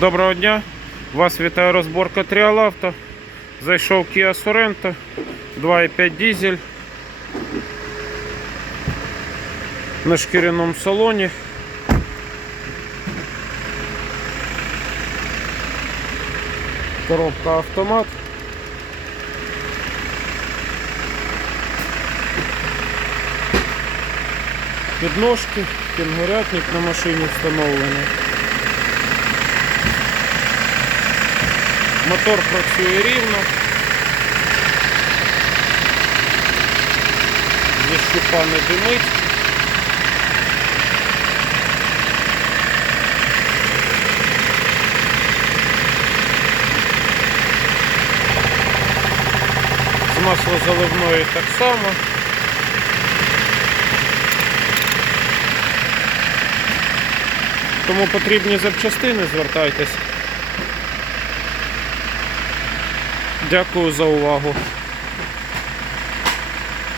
Доброго дня. Вас вітає розборка Тріалавто. Зайшов Kia Sorento 2,5 дизель. На шкіряному салоні. Коробка автомат. Підножки, кінгурятник на машині встановлений. Мотор працює рівно. Зі щупа не димить. З маслозаливною так само. Тому потрібні запчастини, звертайтесь. Дякую за увагу.